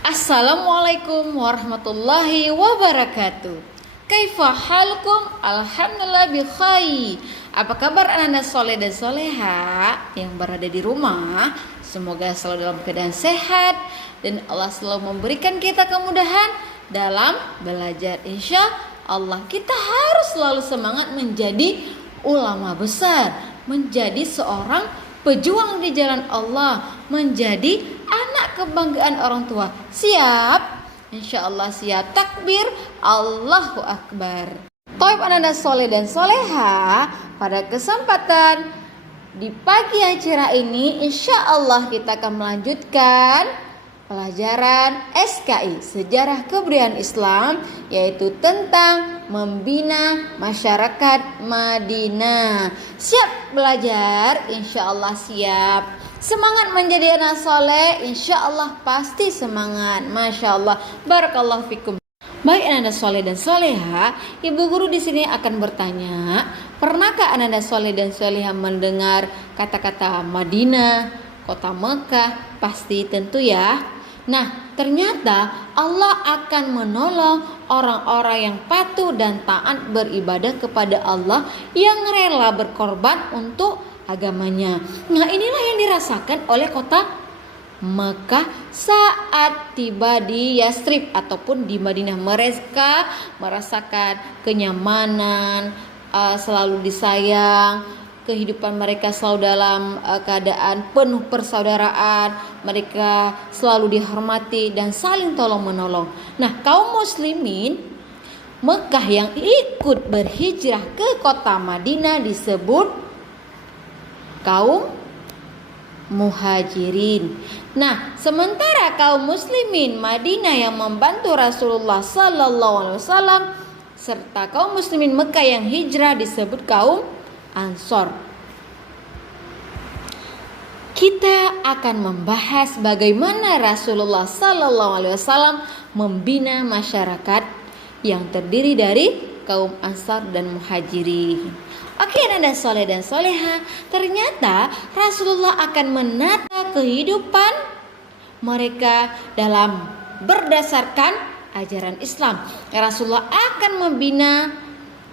Assalamualaikum warahmatullahi wabarakatuh. Kaifa halukum? Alhamdulillah bi khair. Apa kabar anak-anak soleh dan soleha yang berada di rumah? Semoga selalu dalam keadaan sehat dan Allah selalu memberikan kita kemudahan dalam belajar. Insya Allah kita harus selalu semangat menjadi ulama besar, menjadi seorang pejuang di jalan Allah, menjadi anak kebanggaan orang tua. Siap? Insya Allah siap. Takbir, Allahu Akbar. Taib anak soleh dan soleha, pada kesempatan di pagi yang cerah ini insya Allah kita akan melanjutkan pelajaran SKI Sejarah Kebudayaan Islam, yaitu tentang membina masyarakat Madinah. Siap belajar? Insya Allah siap. Semangat menjadi anak soleh? Insya Allah pasti semangat. Masya Allah, barakallahu fikum. Baik anak soleh dan soleha, ibu guru di sini akan bertanya, pernahkah anak soleh dan soleha mendengar kata-kata Madinah, kota Mekah? Pasti tentu ya. Nah, ternyata Allah akan menolong orang-orang yang patuh dan taat beribadah kepada Allah, yang rela berkorban untuk agamanya. Nah, inilah yang dirasakan oleh kota Mekah saat tiba di Yastrib ataupun di Madinah. Mereka merasakan kenyamanan, selalu disayang, kehidupan mereka selalu dalam keadaan penuh persaudaraan, mereka selalu dihormati dan saling tolong menolong. Nah, kaum muslimin Mekah yang ikut berhijrah ke kota Madinah disebut kaum muhajirin. Nah, sementara kaum muslimin Madinah yang membantu Rasulullah sallallahu alaihi wasallam serta kaum muslimin Mekah yang hijrah disebut kaum Ansor. Kita akan membahas bagaimana Rasulullah sallallahu alaihi wasallam membina masyarakat yang terdiri dari kaum Ansar dan Muhajirin. Oke, anak soleh dan soleha, ternyata Rasulullah akan menata kehidupan mereka dalam berdasarkan ajaran Islam. Rasulullah akan membina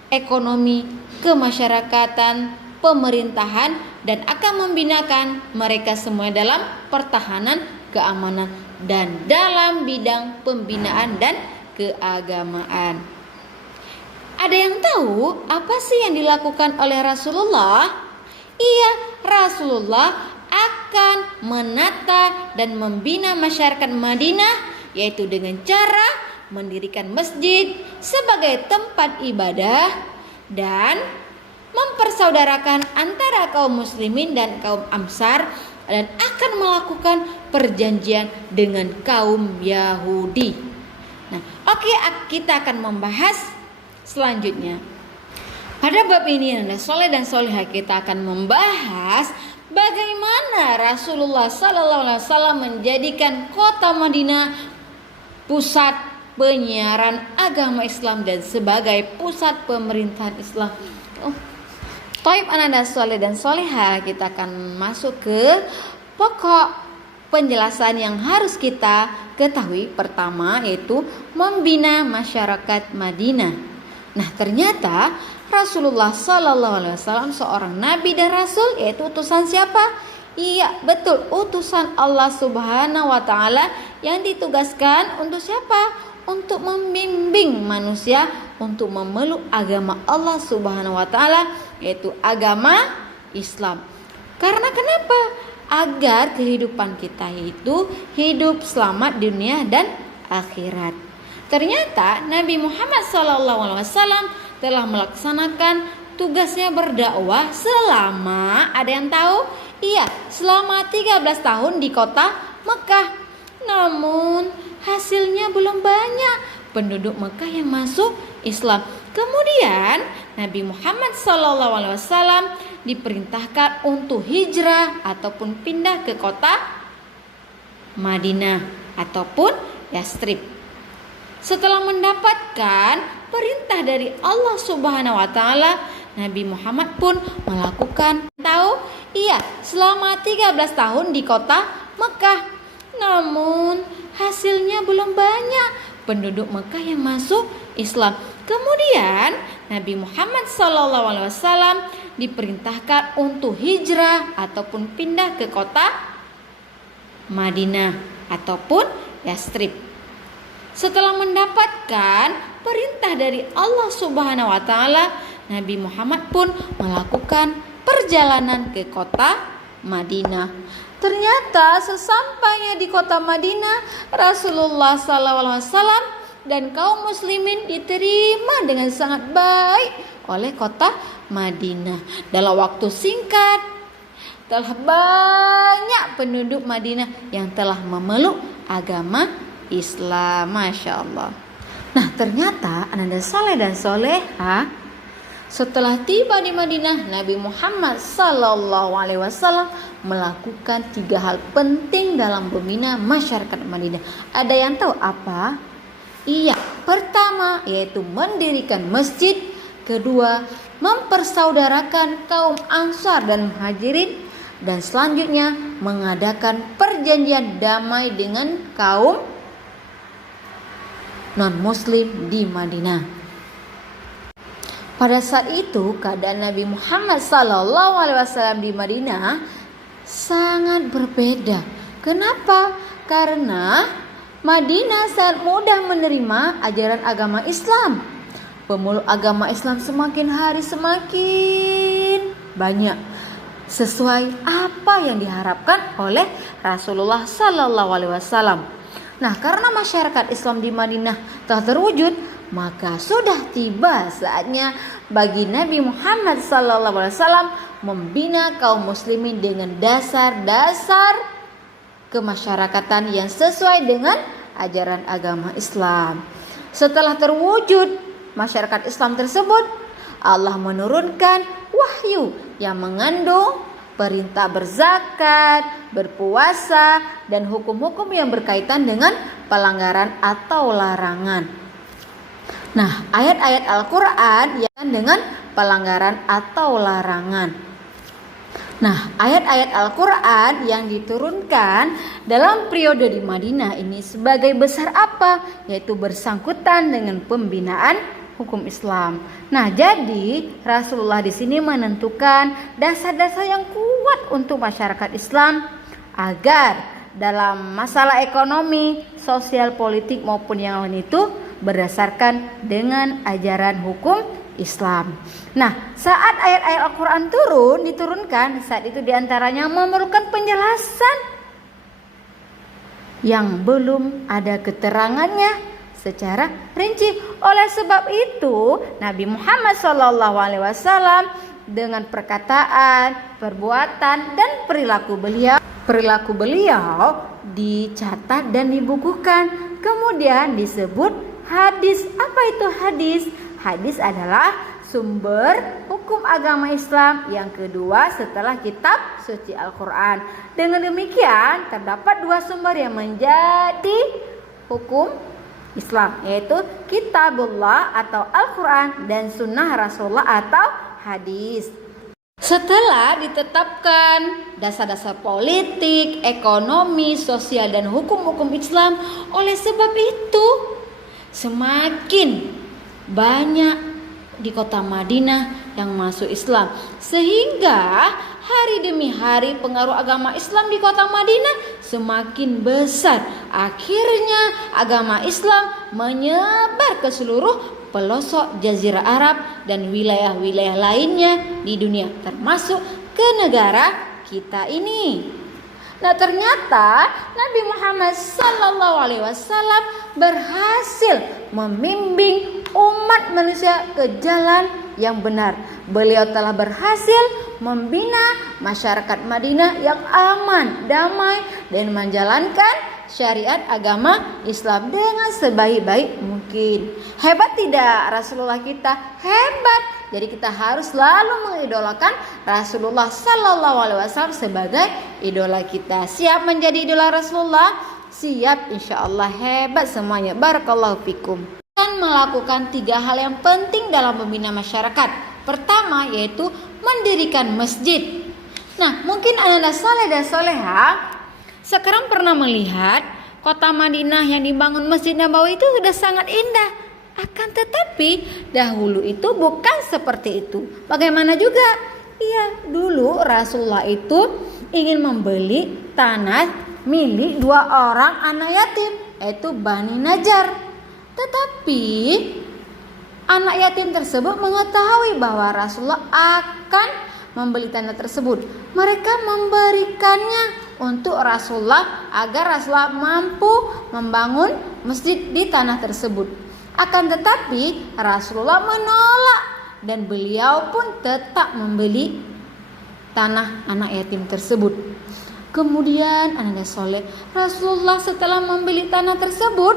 ekonomi, kemasyarakatan, pemerintahan, dan akan membinakan mereka semua dalam pertahanan, keamanan, dan dalam bidang pembinaan dan keagamaan. Ada yang tahu apa sih yang dilakukan oleh Rasulullah? Iya, Rasulullah akan menata dan membina masyarakat Madinah, yaitu dengan cara mendirikan masjid sebagai tempat ibadah dan mempersaudarakan antara kaum muslimin dan kaum Ansar, dan akan melakukan perjanjian dengan kaum Yahudi. Nah, oke, kita akan membahas selanjutnya. Pada bab ini anak soleh dan soleha, kita akan membahas bagaimana Rasulullah sallallahu alaihi wasallam menjadikan kota Madinah pusat penyiaran agama Islam dan sebagai pusat pemerintahan Islam. Taib anak soleh dan soleha, kita akan masuk ke pokok penjelasan yang harus kita ketahui. Pertama yaitu membina masyarakat Madinah. Nah, ternyata Rasulullah sallallahu alaihi wasallam seorang nabi dan rasul, yaitu utusan siapa? Iya, betul, utusan Allah Subhanahu wa taala yang ditugaskan untuk siapa? Untuk membimbing manusia untuk memeluk agama Allah Subhanahu wa taala, yaitu agama Islam. Karena kenapa? Agar kehidupan kita itu hidup selamat dunia dan akhirat. Ternyata Nabi Muhammad SAW telah melaksanakan tugasnya berdakwah selama, ada yang tahu? Iya, selama 13 tahun di kota Mekah. Namun hasilnya belum banyak penduduk Mekah yang masuk Islam. Kemudian Nabi Muhammad SAW diperintahkan untuk hijrah ataupun pindah ke kota Madinah ataupun Yastrib. Setelah mendapatkan perintah dari Allah Subhanahu wa taala, Nabi Muhammad pun melakukan selama 13 tahun di kota Mekah. Namun hasilnya tentunya belum banyak penduduk Mekah yang masuk Islam. Kemudian Nabi Muhammad SAW diperintahkan untuk hijrah ataupun pindah ke kota Madinah ataupun Yastrib. Setelah mendapatkan perintah dari Allah Subhanahu wa taala, Nabi Muhammad pun melakukan perjalanan ke kota Madinah. Ternyata sesampainya di kota Madinah, Rasulullah SAW dan kaum muslimin diterima dengan sangat baik oleh kota Madinah. Dalam waktu singkat, telah banyak penduduk Madinah yang telah memeluk agama Islam. Masya Allah. Nah, ternyata ananda saleh dan soleha, setelah tiba di Madinah, Nabi Muhammad SAW melakukan 3 hal penting dalam membina masyarakat Madinah. Ada yang tahu apa? Iya, pertama yaitu mendirikan masjid, kedua mempersaudarakan kaum Ansar dan Muhajirin, dan selanjutnya mengadakan perjanjian damai dengan kaum non-muslim di Madinah. Pada saat itu keadaan Nabi Muhammad SAW di Madinah sangat berbeda. Kenapa? Karena Madinah sangat mudah menerima ajaran agama Islam. Pemeluk agama Islam semakin hari semakin banyak, sesuai apa yang diharapkan oleh Rasulullah SAW. Nah, karena masyarakat Islam di Madinah telah terwujud, maka sudah tiba saatnya bagi Nabi Muhammad SAW membina kaum muslimin dengan dasar-dasar kemasyarakatan yang sesuai dengan ajaran agama Islam. Setelah terwujud masyarakat Islam tersebut, Allah menurunkan wahyu yang mengandung perintah berzakat, berpuasa, dan hukum-hukum yang berkaitan dengan pelanggaran atau larangan. Nah, ayat-ayat Al-Quran yang dengan pelanggaran atau larangan. Nah, ayat-ayat Al-Quran yang diturunkan dalam periode di Madinah ini sebagai besar apa? Yaitu bersangkutan dengan pembinaan hukum Islam. Nah, jadi Rasulullah di sini menentukan dasar-dasar yang kuat untuk masyarakat Islam agar dalam masalah ekonomi, sosial, politik maupun yang lain itu berdasarkan dengan ajaran hukum Islam. Nah, saat ayat-ayat Al-Quran diturunkan, saat itu diantaranya memerlukan penjelasan yang belum ada keterangannya secara rinci. Oleh sebab itu, Nabi Muhammad SAW dengan perkataan, perbuatan, dan perilaku beliau dicatat dan dibukukan. Kemudian disebut hadis. Apa itu hadis? Hadis adalah sumber hukum agama Islam yang kedua setelah kitab suci Al-Quran. Dengan demikian terdapat 2 sumber yang menjadi hukum Islam, yaitu kitabullah atau Al-Quran dan sunnah Rasulullah atau hadis. Setelah ditetapkan dasar-dasar politik, ekonomi, sosial, dan hukum-hukum Islam, oleh sebab itu semakin banyak di kota Madinah yang masuk Islam, sehingga hari demi hari pengaruh agama Islam di kota Madinah semakin besar. Akhirnya agama Islam menyebar ke seluruh pelosok Jazirah Arab dan wilayah-wilayah lainnya di dunia, termasuk ke negara kita ini. Nah, ternyata Nabi Muhammad SAW berhasil membimbing umat manusia ke jalan yang benar. Beliau telah berhasil membina masyarakat Madinah yang aman, damai, dan menjalankan syariat agama Islam dengan sebaik-baik mungkin. Hebat tidak Rasulullah kita? Hebat. Jadi kita harus selalu mengidolakan Rasulullah SAW sebagai idola kita. Siap menjadi idola Rasulullah? Siap, insya Allah. Hebat semuanya. Barakallahu fikum. Dan melakukan 3 hal yang penting dalam membina masyarakat. Pertama yaitu mendirikan masjid. Nah, mungkin anak saleh dan soleha sekarang pernah melihat kota Madinah yang dibangun Masjid Nabawi itu sudah sangat indah. Akan tetapi dahulu itu bukan seperti itu. Bagaimana juga? Iya, dulu Rasulullah itu ingin membeli tanah milik 2 orang anak yatim, yaitu Bani Najjar. Tetapi anak yatim tersebut mengetahui bahwa Rasulullah akan membeli tanah tersebut. Mereka memberikannya untuk Rasulullah agar Rasulullah mampu membangun masjid di tanah tersebut. Akan tetapi Rasulullah menolak dan beliau pun tetap membeli tanah anak yatim tersebut. Kemudian ananda soleh, Rasulullah setelah membeli tanah tersebut,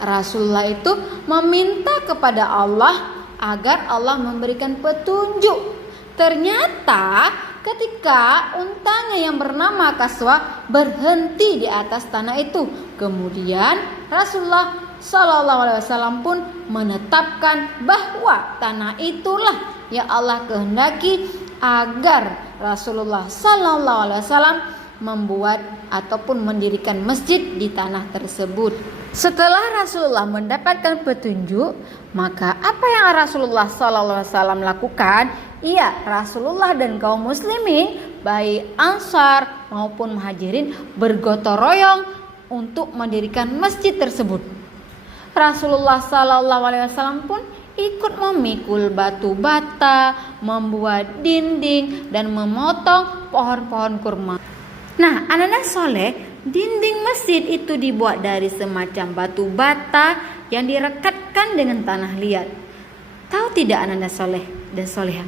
Rasulullah itu meminta kepada Allah agar Allah memberikan petunjuk. Ternyata ketika untanya yang bernama Kaswa berhenti di atas tanah itu, kemudian Rasulullah SAW pun menetapkan bahwa tanah itulah yang Allah kehendaki agar Rasulullah SAW membuat ataupun mendirikan masjid di tanah tersebut. Setelah Rasulullah mendapatkan petunjuk, maka apa yang Rasulullah SAW lakukan? Iya, Rasulullah dan kaum muslimin baik Ansar maupun Muhajirin bergotong royong untuk mendirikan masjid tersebut. Rasulullah SAW pun ikut memikul batu bata, membuat dinding dan memotong pohon-pohon kurma. Nah, anak-anak soleh, dinding masjid itu dibuat dari semacam batu bata yang direkatkan dengan tanah liat. Tahu tidak anak-anak soleh dan soleha,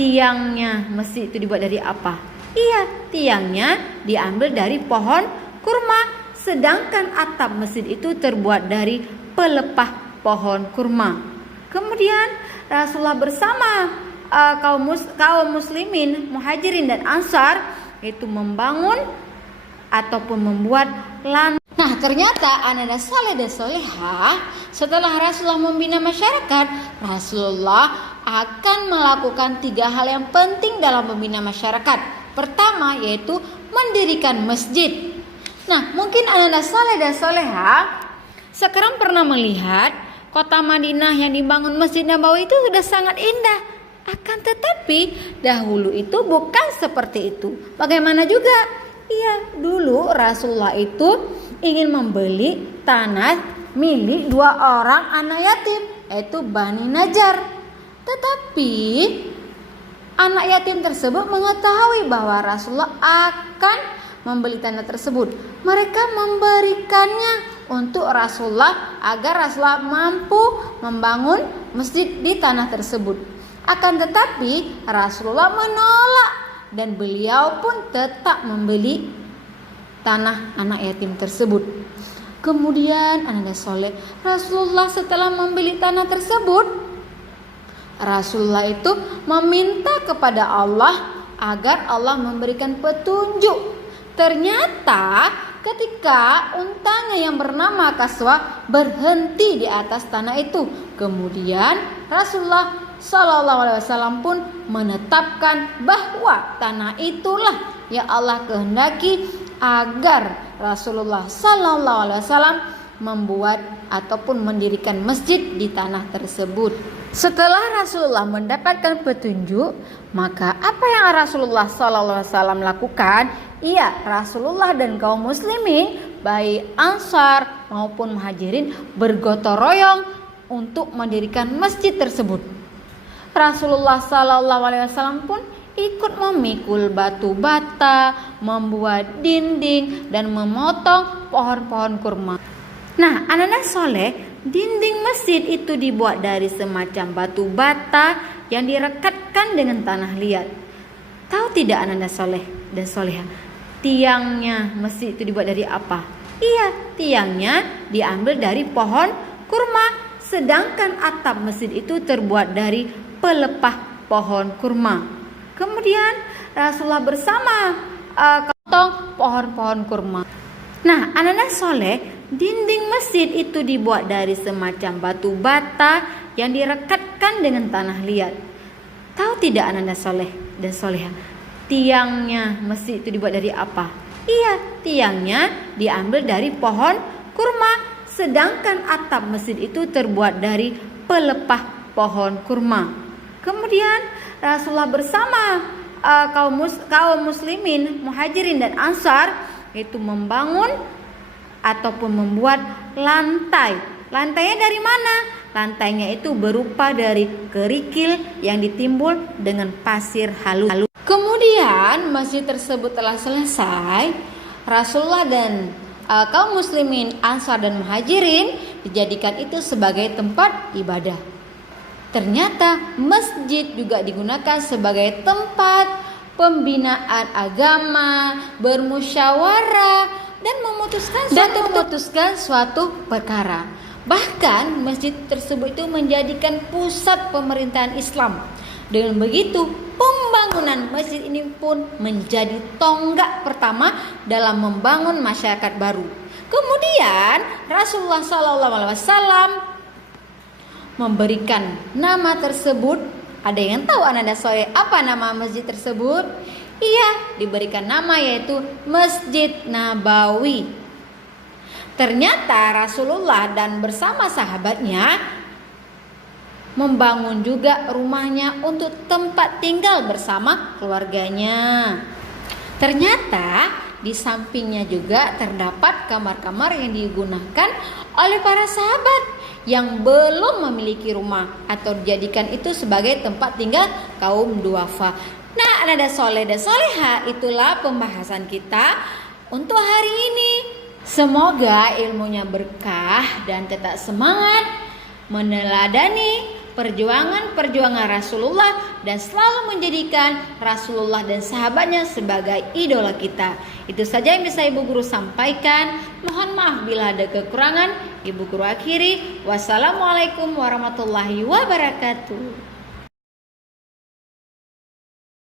tiangnya masjid itu dibuat dari apa? Iya, tiangnya diambil dari pohon kurma, sedangkan atap masjid itu terbuat dari pelepah pohon kurma. Kemudian Rasulullah bersama kaum muslimin, Muhajirin dan Ansar itu membangun ataupun membuat lantai. Nah, ternyata anak-anak saleh dan soleha, setelah Rasulullah membina masyarakat, Rasulullah akan melakukan 3 hal yang penting dalam membina masyarakat. Pertama yaitu mendirikan masjid. Nah, mungkin anak-anak saleh dan soleha sekarang pernah melihat kota Madinah yang dibangun Masjid Nabawi itu sudah sangat indah. Akan tetapi dahulu itu bukan seperti itu. Bagaimana juga? Iya, dulu Rasulullah itu ingin membeli tanah milik 2 orang anak yatim, yaitu Bani Najjar. Tetapi anak yatim tersebut mengetahui bahwa Rasulullah akan membeli tanah tersebut. Mereka memberikannya untuk Rasulullah agar Rasulullah mampu membangun masjid di tanah tersebut. Akan tetapi Rasulullah menolak dan beliau pun tetap membeli tanah anak yatim tersebut. Kemudian anak soleh, Rasulullah setelah membeli tanah tersebut, Rasulullah itu meminta kepada Allah agar Allah memberikan petunjuk. Ternyata ketika untanya yang bernama Kaswa berhenti di atas tanah itu, kemudian Rasulullah SAW pun menetapkan bahwa tanah itulah yang Allah kehendaki agar Rasulullah SAW membuat ataupun mendirikan masjid di tanah tersebut. Setelah Rasulullah mendapatkan petunjuk, maka apa yang Rasulullah SAW lakukan? Iya, Rasulullah dan kaum muslimin baik Ansar maupun Muhajirin bergotong royong untuk mendirikan masjid tersebut. Rasulullah SAW pun ikut memikul batu bata, membuat dinding dan memotong pohon-pohon kurma. Nah, anak-anak soleh, dinding masjid itu dibuat dari semacam batu bata yang direkatkan dengan tanah liat. Tahu tidak anak-anak soleh dan soleha, tiangnya masjid itu dibuat dari apa? Iya, tiangnya diambil dari pohon kurma, sedangkan atap masjid itu terbuat dari pelepah pohon kurma. Kemudian Rasulullah bersama potong pohon-pohon kurma. Nah, anak-anak soleh, dinding masjid itu dibuat dari semacam batu bata yang direkatkan dengan tanah liat. Tahu tidak anak-anak soleh dan soleha, tiangnya masjid itu dibuat dari apa? Iya, tiangnya diambil dari pohon kurma, sedangkan atap masjid itu terbuat dari pelepah pohon kurma. Kemudian Rasulullah bersama kaum muslimin, muhajirin dan ansar itu membangun ataupun membuat lantai. Lantainya dari mana? Lantainya itu berupa dari kerikil yang ditimbul dengan pasir halus. Kemudian masjid tersebut telah selesai, Rasulullah dan kaum muslimin, ansar dan muhajirin dijadikan itu sebagai tempat ibadah. Ternyata masjid juga digunakan sebagai tempat pembinaan agama, bermusyawarah dan memutuskan suatu perkara. Bahkan masjid tersebut itu menjadikan pusat pemerintahan Islam. Dengan begitu, pembangunan masjid ini pun menjadi tonggak pertama dalam membangun masyarakat baru. Kemudian Rasulullah SAW memberikan nama tersebut. Ada yang tahu Ananda Soleh apa nama masjid tersebut? Iya, diberikan nama yaitu Masjid Nabawi. Ternyata Rasulullah dan bersama sahabatnya membangun juga rumahnya untuk tempat tinggal bersama keluarganya. Ternyata di sampingnya juga terdapat kamar-kamar yang digunakan oleh para sahabat yang belum memiliki rumah atau dijadikan itu sebagai tempat tinggal kaum duafa. Nah, Ananda Soleh dan Soleha, itulah pembahasan kita untuk hari ini. Semoga ilmunya berkah dan tetap semangat meneladani perjuangan Rasulullah dan selalu menjadikan Rasulullah dan sahabatnya sebagai idola kita. Itu saja yang bisa Ibu Guru sampaikan. Mohon maaf bila ada kekurangan. Ibu Guru akhiri. Wassalamualaikum warahmatullahi wabarakatuh.